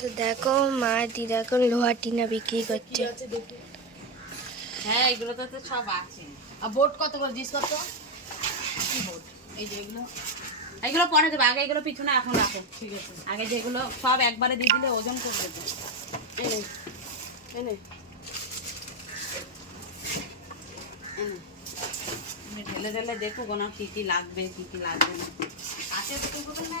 তো দেখো মা, দিদা এখন লোহার টিনা বিক্রি করছে। হ্যাঁ এগুলো তো তো সব আছে। আর বোট কত করে? দিস কত বোট? এই যে এগুলো। এগুলো পরে দেবে। আগে এগুলো পিছনে এখন রাখো। ঠিক আছে। আগে যেগুলো সব একবারে দিয়ে দিলে ওজন করে দেবে এনে এনে ঢেলে ঢেলে দেখো গোনা কি কি লাগবে, কি কি লাগবে না। দেখে বলবেন না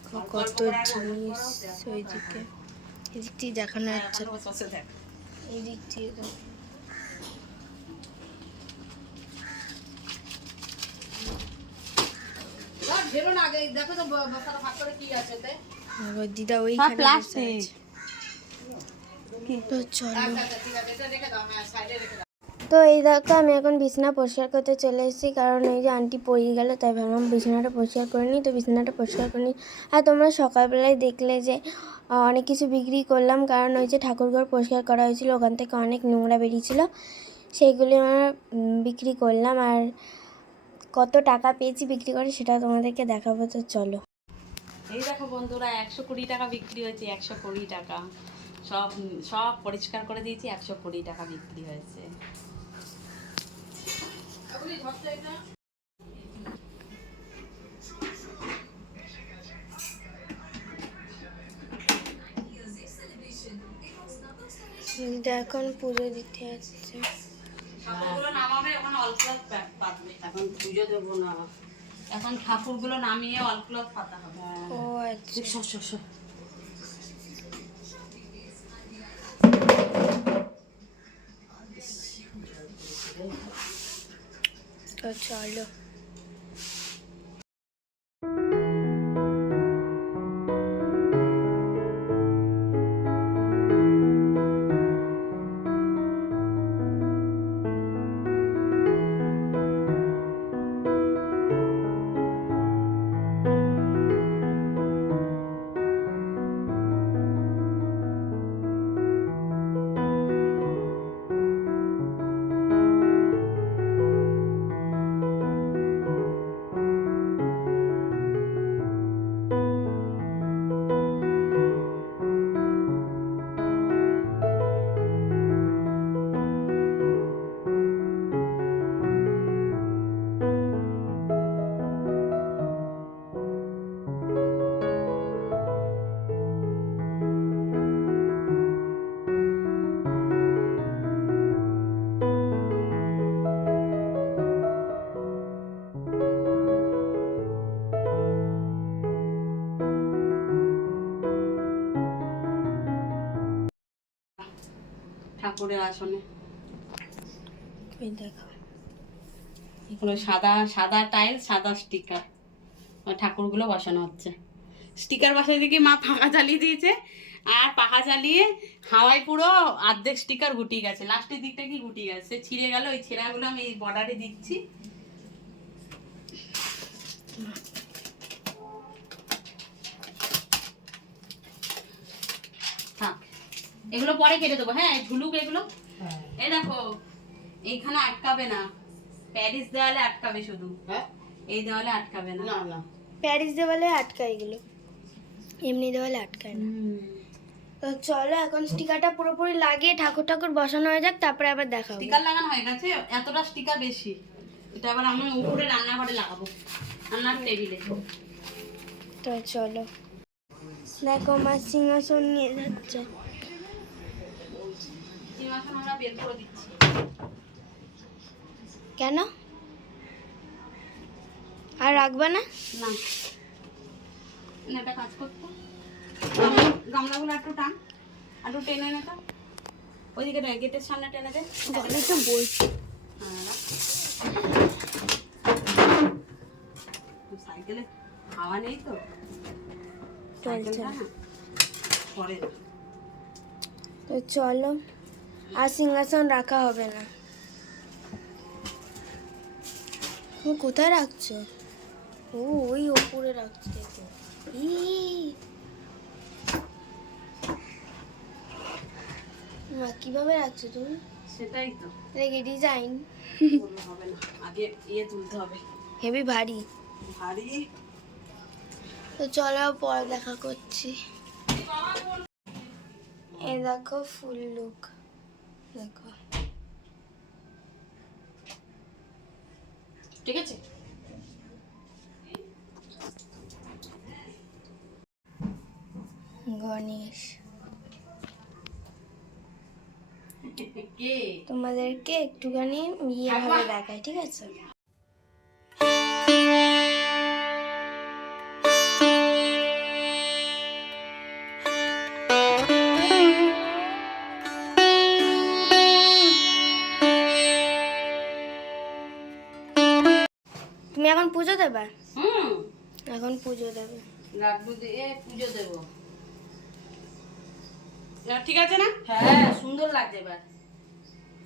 দেখো তো বসাটা ভাগ করে কি আছে তে। দেখো দিদা ওইখানে। চলো। তো এই দেখো, আমি এখন বিছানা পরিষ্কার করতে চলে এসেছি, কারণ এই যে আন্টি পড়ে গেল, তাই ভাবলাম বিছানাটা পরিষ্কার করে নিই। তো বিছানাটা পরিষ্কার করে নিই। আর তোমরা সকালবেলায় দেখলে যে অনেক কিছু বিক্রি করলাম, কারণ ওই যে ঠাকুরঘর পরিষ্কার করা হয়েছিল, ওখান থেকে অনেক নোংরা বেরিয়েছিল, সেইগুলি আমরা বিক্রি করলাম। আর কত টাকা পেয়েছি বিক্রি করে সেটা তোমাদেরকে দেখাবো, তো চলো। এই দেখো বন্ধুরা, একশো কুড়ি টাকা বিক্রি হয়েছে, একশো কুড়ি টাকা। সব সব পরিষ্কার করে দিয়েছি, একশো কুড়ি টাকা বিক্রি হয়েছে। এখন পুজো দিতে আসছে। এখন পুজো দেবো না। এখন ঠাকুরগুলো নামিয়ে অলক্লথ পাতা হবে। ও আচ্ছা। সর সর ঠাকুরের আসনে। দেখো। এগুলো সাদা সাদা টাইল সাদা স্টিকার। ঠাকুরগুলো বসানো হচ্ছে। স্টিকার বসাই দিকে মা পাখা চালিয়ে দিয়েছে। আর পাখা চালিয়ে হাওয়ায় পুরো অর্ধেক স্টিকার গুটিয়ে গেছে। লাস্টের দিকটা কি গুটিয়ে গেছে? ছিঁড়ে গেল। ওই ছেঁড়াগুলো আমি এই বর্ডারে দিচ্ছি। থাক। এগুলো পরে কেটে দেবো। হ্যাঁ ঝুলুক এগুলো। এই দেখো এইখানে আটকাবে না। প্যারিস দেওয়ালে আটকাবে শুধু। এই দেওয়ালে আটকাবে না। না প্যারিস দেওয়ালে আটকায় এগুলো। এমনি দেওয়ালে আটকায় না। তো চলো এখন স্টিকারটা পুরোপুরি লাগিয়ে ঠাকুর ঠাকুর বসানো হয়ে যাক তারপরে আবার দেখাবো স্টিকার লাগানো হয়ে গেছে এতটা স্টিকার বেশি। এটা আবার আমি উপরে রান্নাঘরে লাগাবো রান্নার টেবিলে। তো চলো। দেখো মা সিংহাসন নিয়ে যাচ্ছে। আমরা বের করে দিচ্ছি। কেন? আর রাখবে না? না। কাজ করতো। গামলাগুলো একটু টান। একটু টেনে ওইদিকে গেটের সামনে টেনে দে। আমি তো বলছি। হ্যাঁ, সাইকেলে হাওয়া নেই তো। চলছে। পরে তো চলো। আর সিংহাসন রাখা হবে না। তুমি কোথায় রাখছো? ও ওই ওপরে রাখছো ই। মা কীভাবে রাখছো তুমি? সেটাই তো। দেখি ডিজাইন হবে না। আগে ইয়ে তুলতে হবে। হেভি ভারী। ভারী? তো চলো পরে দেখা করছি। এ দেখো ফুল লুক দেখো ঠিক আছে। গণেশ। তোমাদেরকে একটুখানি ইয়ে ভাবে দেখায় ঠিক আছে? পুজো দেবে? হুম। এখন পুজো দেবে। লাড্ডু দিয়ে পুজো দেবো। ঠিক আছে না? হ্যাঁ সুন্দর লাগছে এবার।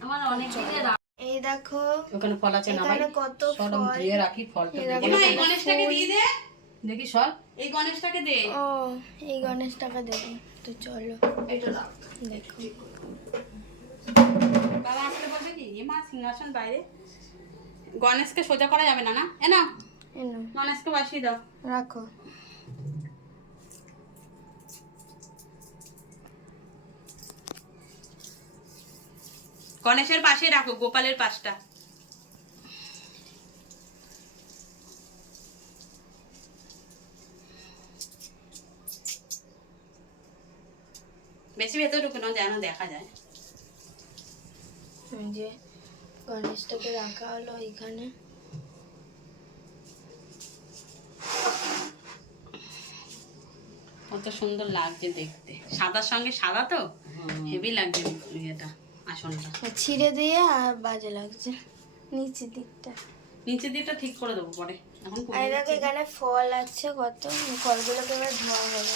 আমার অনেক এই দেখো ওখানে ফল আছে না এখানে কত ফল। ধুয়ে রাখি ফলটা এই এই গণেশটাকে দিয়ে দে। দেখি সব। এই গণেশটাকে দে। ও এই গণেশটাকে দেবো তো চলো এটা রাখ দেখো। বাবা আসতে বলবে কি? এ মা সিংহাসন বাইরে। গণেশকে সোজা করা যাবে না না? এ না গণেশকে বসিয়ে দাও। রাখো। গণেশের পাশে রাখো গোপালের পাশটা। বেশি ভেতর ঢুকনো যেন দেখা যায়। যে গণেশটাকে রাখা হলো এখানে। কত সুন্দর লাগছে দেখতে। সাদার সঙ্গে সাদা তো? হেভি লাগছে ইয়েটা আসনটা। আর ছিঁড়ে দিয়ে আর বাজে লাগছে নিচের দিকটা। নিচের দিকটা ঠিক করে দেবো পরে। এখন দেখো এখানে ফল আছে কত ফলগুলোকে এবার ধোয়া হবে।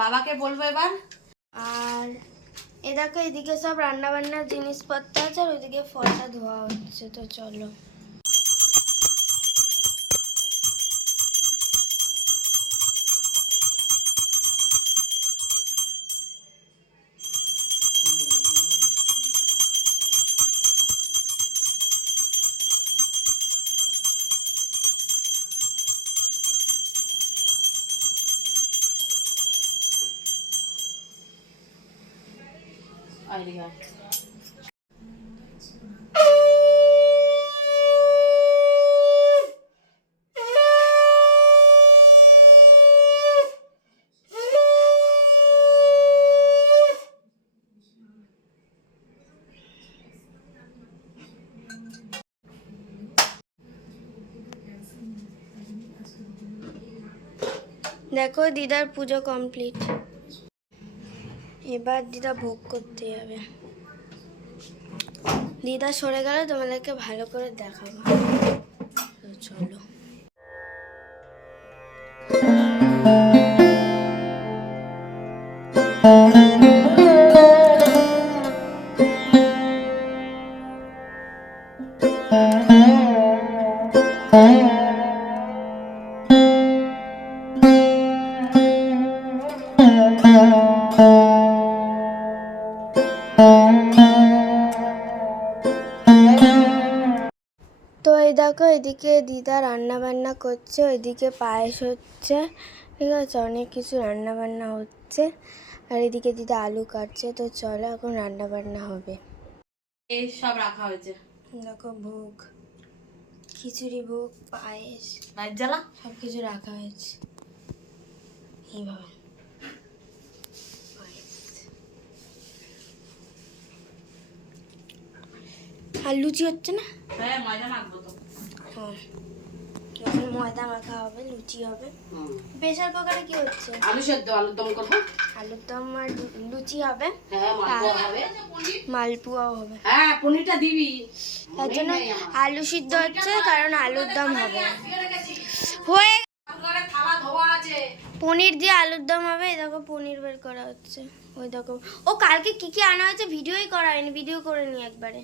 বাবাকে বলব এবার? আর এ দেখো এদিকে সব রান্নাবান্নার জিনিসপত্র আছে আর ওইদিকে ফলটা ধোয়া হচ্ছে তো চলো। আইডি কার্ড দেখো দিদার পুজো কমপ্লিট এবার দিদা ভোগ করতে যাবে। দিদা সরে গেলে তোমাদেরকে ভালো করে দেখাবো। এদিকে দিদা রান্না বান্না করছে ওইদিকে পায়েস হচ্ছে ঠিক আছে? অনেক কিছু রান্না বান্না হচ্ছে। আর এদিকে দিদা আলু কাটছে তো চলো এখন রান্না বান্না হবে। এই সব রাখা হয়েছে। দেখো ভোগ খিচুড়ি ভোগ পায়েস জ্বালা? সব কিছু রাখা হয়েছে। এইভাবে। আর লুচি হচ্ছে না? হ্যাঁ ময়দা মাখবো তো। হ্যাঁ ময়দা মাখা হবে লুচি হবে। প্রেশার কুকারে কি হচ্ছে? আলু সেদ্ধ আলুর দম করব? আলুর দম আর লুচি হবে। হ্যাঁ মালপোয়া হবে। মালপোয়াও হবে। হ্যাঁ পনিরটা দিবি। তার জন্য আলু সিদ্ধ হচ্ছে কারণ আলুর দম হবে। হয়ে পনির দিয়ে আলুর দম হবে এই দেখো পনির বের করা হচ্ছে। ওই দেখো। ও কালকে কি কি আনা হয়েছে? ভিডিওই করা হয়নি ভিডিও করে নি একবারে।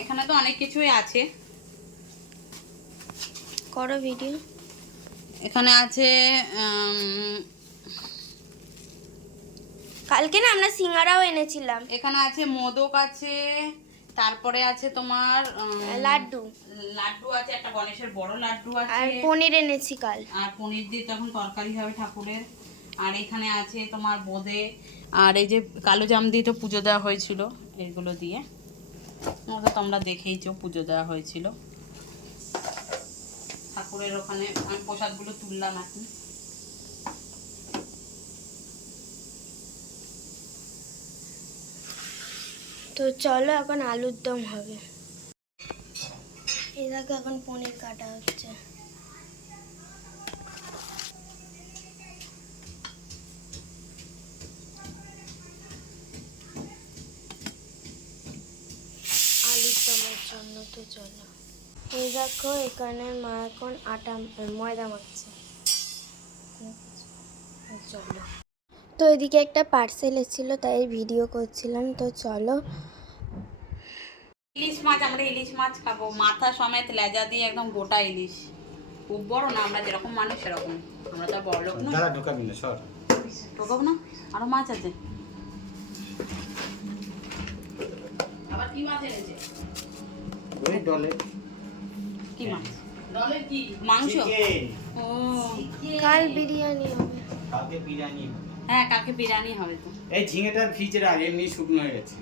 এখানে তো অনেক কিছুই আছে। করো ভিডিও এখানে আছে কালকে না আমরা সিঙ্গারাও এনেছিলাম। এখানে আছে মোদক আছে তারপরে আছে তোমার লাড্ডু। লাড্ডু আছে একটা গণেশের বড় লাড্ডু আছে। আর পনির এনেছি কাল। আর পনির দিয়ে তখন তরকারি হবে ঠাকুরের। আর এখানে আছে তোমার বোঁদে। আর এই যে কালো জাম দিয়ে তো পুজো দেওয়া হয়েছিল এইগুলো দিয়ে। ওটা তোমরা দেখেইছো পুজো দেওয়া হয়েছিল। ঠাকুরের ওখানে আমি প্রসাদগুলো তুললাম এখন। তো চলো এখন আলুর দম হবে। দেখো এখন পনির কাটা হচ্ছে। আলুর দমের জন্য তো চলো। এই দেখো এখানে মা এখন আটা ময়দা মাখছে। চলো। তো এদিকে একটা পার্সেল এসেছিল তাই ভিডিও করছিলাম। তো চলো। ইলিশ মাছ আমরা ইলিশ মাছ খাব। মাথা সমেত লেজা দিয়ে একদম গোটা ইলিশ। খুব বড় না আমরা যেরকম মানুষ সেরকম। আমরা তো বড় লোক না ঢোকাবি না সর। ঢোকাবো না? আরও মাছ আছে। আবার কি মাছ এনেছে? ওই ডলে। কি মাছ? ডলের কি? মাংস? ও। কাল বিরিয়ানি হবে? কালকে বিরিয়ানি। হ্যাঁ কালকে বিরিয়ানি হবে তো। এই ঝিঙেটার ফ্রিজে রাখ এমনি শুকনো হয়ে গেছে।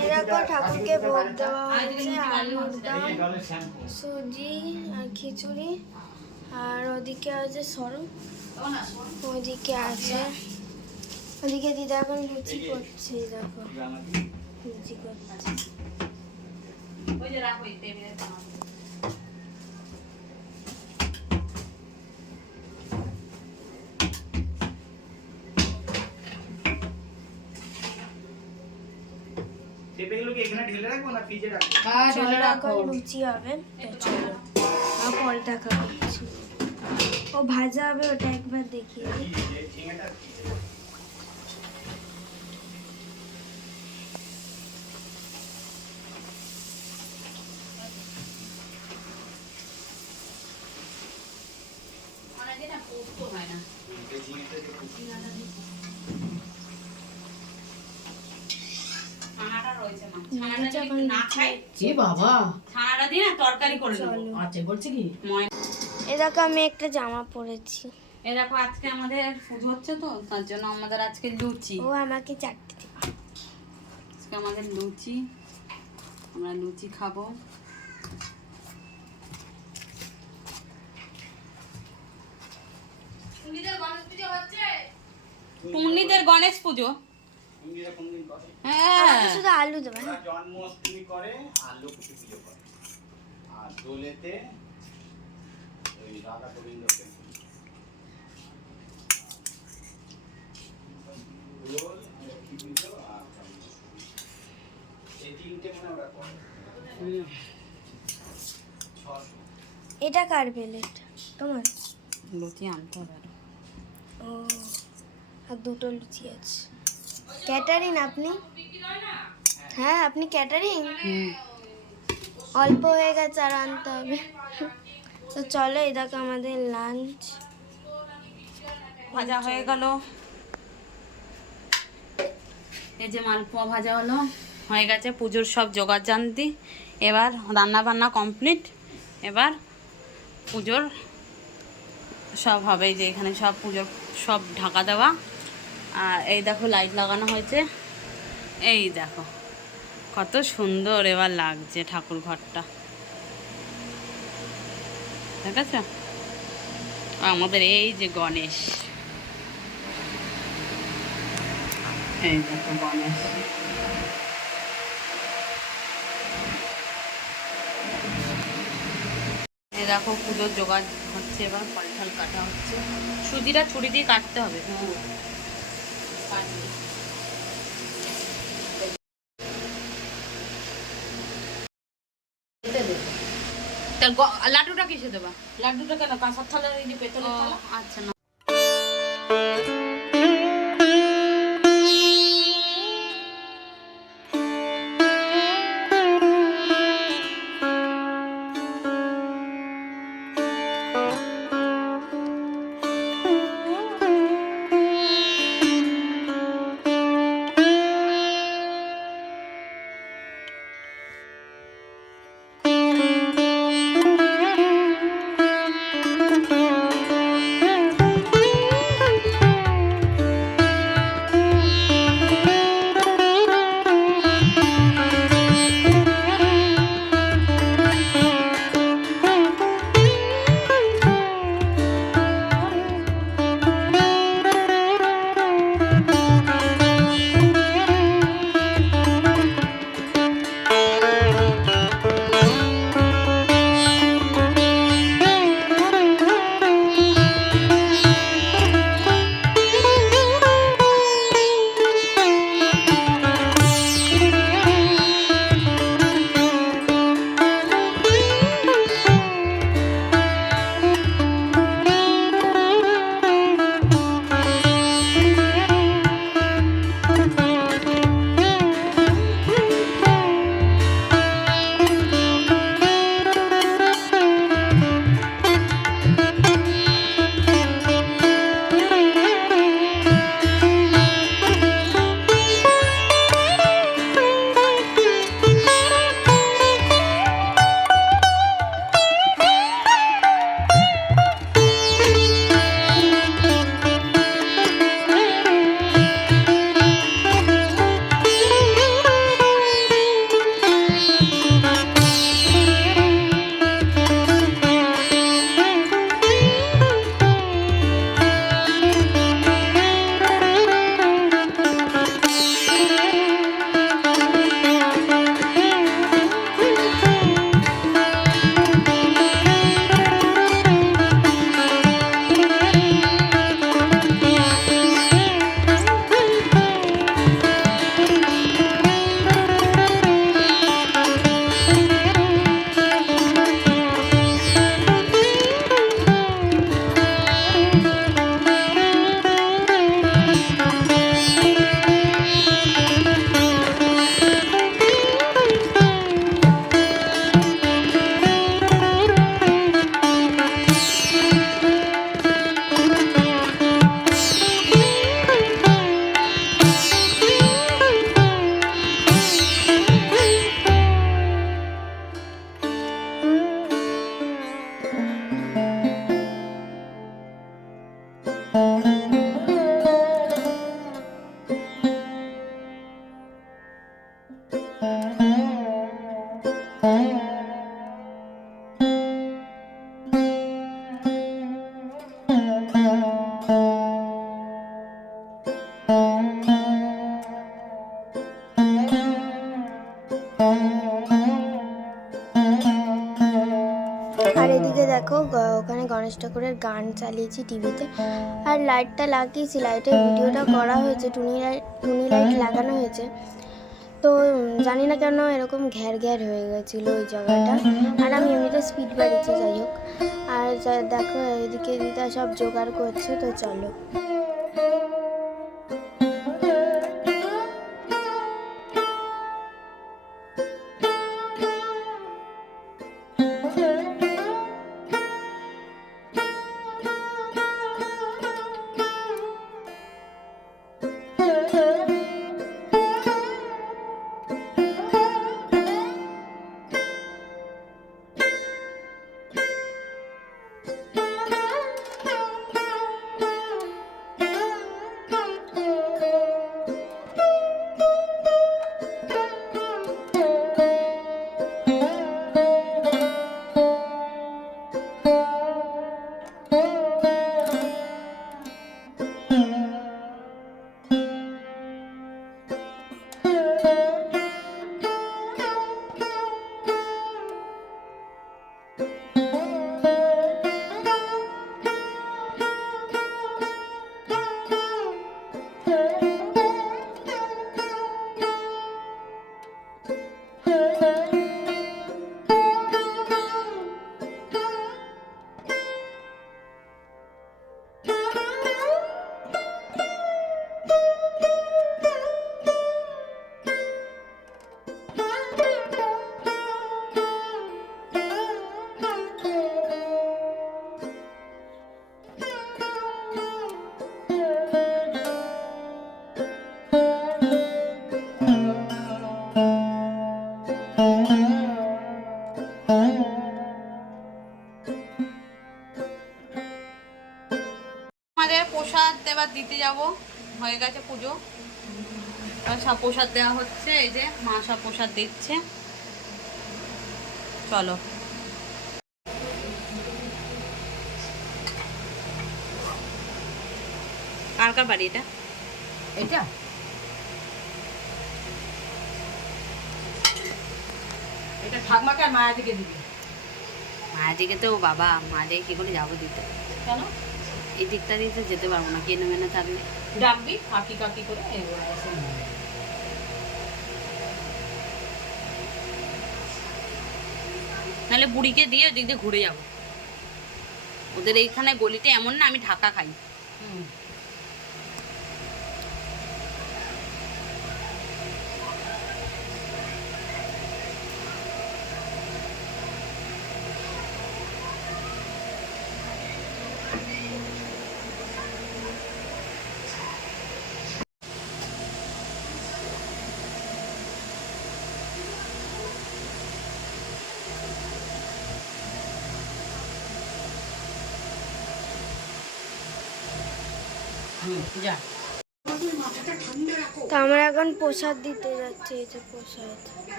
এরকম ঠাকুরকে ভোগ দেওয়া হচ্ছে আলুর দম সুজি আর খিচুড়ি আর ওদিকে আছে সরু ওদিকে আছে। ওদিকে দিদা এখন লুচি করছে দেখো। লুচি করছে। ওই যে রাখো এই টেবিলে পেঁপেগুলো কি এখানে ঢেলে রাখব না ফ্রিজে রাখব হ্যাঁ চলো এখন লুচি হবে তো চলো আর পরে দেখা হচ্ছে ও ভাজা হবে ওটা একবার দেখিয়ে দিই ফ্রিজে, ঝিঙেটা ফ্রিজে রাখব। অনেকে না পোস্ত হয় না এই ঝিঙেটা একটু কুচি। ছানাটা রয়েছে মা। ছানাটা যদি না খাই কি বাবা। ছানাটা দিয়ে না তরকারি করে নেব আচ্ছা বলছে কি? ময়না আমি একটা জামা পরেছি। দেখো আজকে আমাদের পুজো হচ্ছে তো তার জন্য আমাদের আজকে লুচি। ও আমাকে চারটে আজকে আমাদের লুচি। আমরা লুচি খাব। টুন্নিদের গণেশ পুজো তুমি যেরকম দিন করে। হ্যাঁ। শুধু আলু দেবে ওরা জন্মাষ্টমী করে আর লক্ষ্মী পুজো করে। আর দোলেতে ওই রাধা গোবিন্দকে দোল, লক্ষ্মী পুজো আর এই তিনটে মানে ওরা করে। এটা কার প্লেট? তোমার? লুচি আনতে হবে ও আর দুটো লুচি আছে। ক্যাটারিং আপনি? হ্যাঁ আপনি ক্যাটারিং অল্প হয়ে গেছে আর আনতে হবে। তো চলো এই দেখো আমাদের লাঞ্চ ভাজা হয়ে গেল। এই যে মালপোয়া ভাজা হলো হয়ে গেছে পুজোর সব জোগাড় জানতি। এবার রান্না বান্না কমপ্লিট এবার পুজোর সব হবে যে এখানে সব পুজোর সব ঢাকা দেওয়া। আর এই দেখো লাইট লাগানো হয়েছে। এই দেখো, কত সুন্দর এবার লাগছে ঠাকুর ঘরটা। ঠিক আছে আমাদের এই যে গণেশ। এই দেখো গণেশ। দেখো পুজোর জোগাড় হচ্ছে এবার ফল ফল কাটা হচ্ছে। সুজিটা ছুরি দিয়ে কাটতে হবে। লাড্ডুটা কিসে দেবা? লাড্ডুটা কেন? কাঁসার থালা ওই যে পেতলের থালা? আচ্ছা না। ওখানে করে গান চালিয়েছি টিভিতে। আর লাইটটা লাগিয়েছি, লাইটের ভিডিওটা করা হয়েছে, টুনি লাইট টুনি লাইট লাগানো হয়েছে। তো জানি না কেন এরকম ঘ্যার ঘ্যার হয়ে গেছিল ওই জায়গাটা। আর আমি এমনিতে স্পিড বাড়িয়েছি, যাই হোক। আর দেখো, এদিকে দিদা সব জোগাড় করছে, তো চলো। প্রসাদ দেওয়া হচ্ছে এই যে মা সব প্রসাদ দিচ্ছে। চলো। কার কার বাড়ি এটা? এটা? এটা ঠাকমাকে আর মায়া দিকে দিবি। মায়ের দিকে তো বাবা মায়ের দিকে কি করে যাব দিতে? কেন? এই দিকটা দিয়ে তো যেতে পারব না কেন মেনে থাকলে ডাকবি কাকি কাকি করে এই ওরা এসে নিয়ে যাবে। নাহলে বুড়িকে দিয়ে ওদিক দিক দিয়ে ঘুরে যাব ওদের এইখানে গলিতে এমন না আমি ঢাকা খাই হুম। তো আমরা এখন প্রসাদ দিতে যাচ্ছি এই যে প্রসাদ।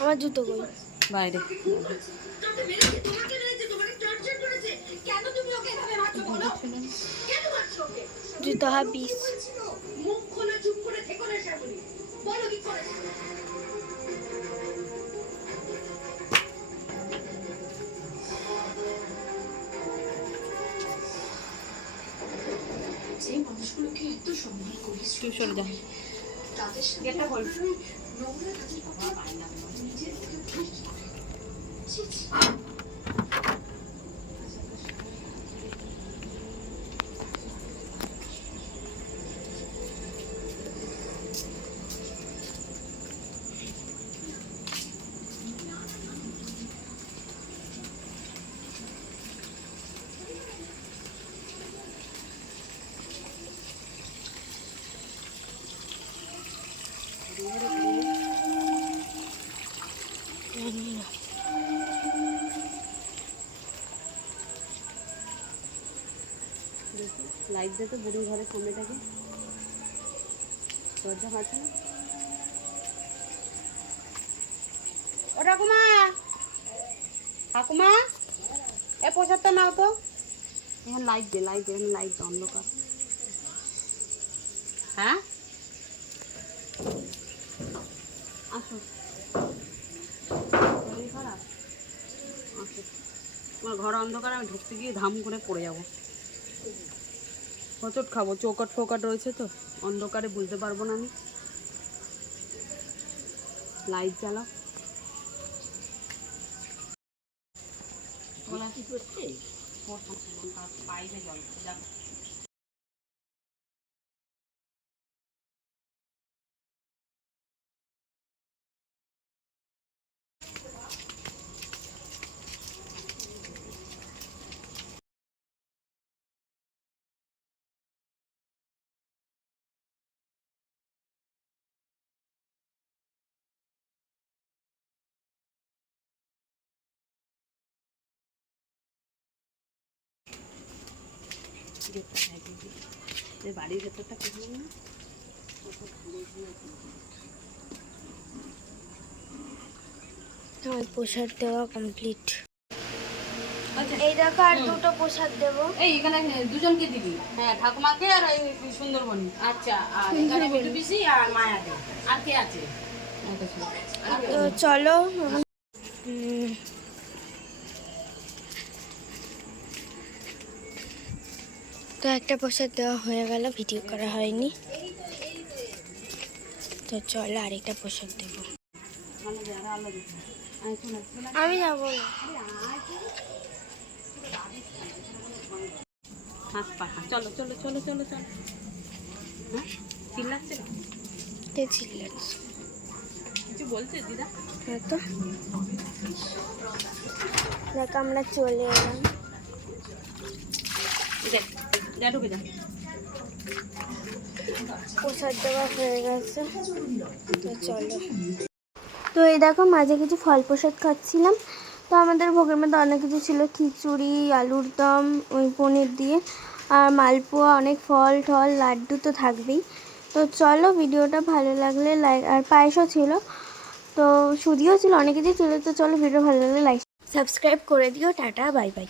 আমার জুতো কই বাইরে। জুতো হাবিস তুই সরে যা গেটটা খোল লাইট দে তো, বুড়ির ঘরের সামনেটাকে দরজা আছে না? ও ঠাকুমা! ঠাকুমা! এ প্রসাদটা নাও তো। এখানে লাইট দে লাইট দে লাইট দে, অন্ধকার। হ্যাঁ? আসো। খারাপ আসো। আমার ঘর অন্ধকার, আমি ঢুকতে গিয়ে ধাম করে পড়ে যাব। কচট খাব, চৌকাট ফোকাট রয়েছে তো, অন্ধকারে বুঝতে পারব না আমি। লাইট জ্বালাও। কি করছে জল সাইডে দিয়ে বাড়ির ভেতরটা করব না আমার প্রসাদ দেওয়া কমপ্লিট আচ্ছা। এই দেখো আর দুটো প্রসাদ দেবো। এই এখানে দুজনকে দিবি। হ্যাঁ ঠাকুমাকে আর এই সুন্দরবনী। আচ্ছা আর এখানে বিটু পিসি আর মায়া দে আর কে আছে? তো চলো তো একটা প্রসাদ দেওয়া হয়ে গেল ভিডিও করা হয়নি। তো চলো আরেকটা প্রসাদ দেবো। আমি যাব চলো চলো চলো চলো চলো। হ্যাঁ? চিল্লাচ্ছে কে চিল্লাচ্ছে। কিছু বলছে দিদা? তো। দেখ আমরা চলে এলাম। দেখ প্রসাদ হয়ে গেছে। তো এই দেখো, মাঝে কিছু ফল প্রসাদ খাচ্ছিলাম। তো আমাদের ভোগের মধ্যে অনেক কিছু ছিল। খিচুড়ি, আলুর দম, ওই পনির দিয়ে। আর মালপোয়া, অনেক ফল টল লাড্ডু তো থাকবেই। তো চলো, ভিডিওটা ভালো লাগলে লাইক আর পায়েসও ছিল। তো সুদিও ছিল, অনেক কিছু ছিল। তো চলো, ভিডিও ভালো লাগলে লাইক সাবস্ক্রাইব করে দিও। Tata, bye bye.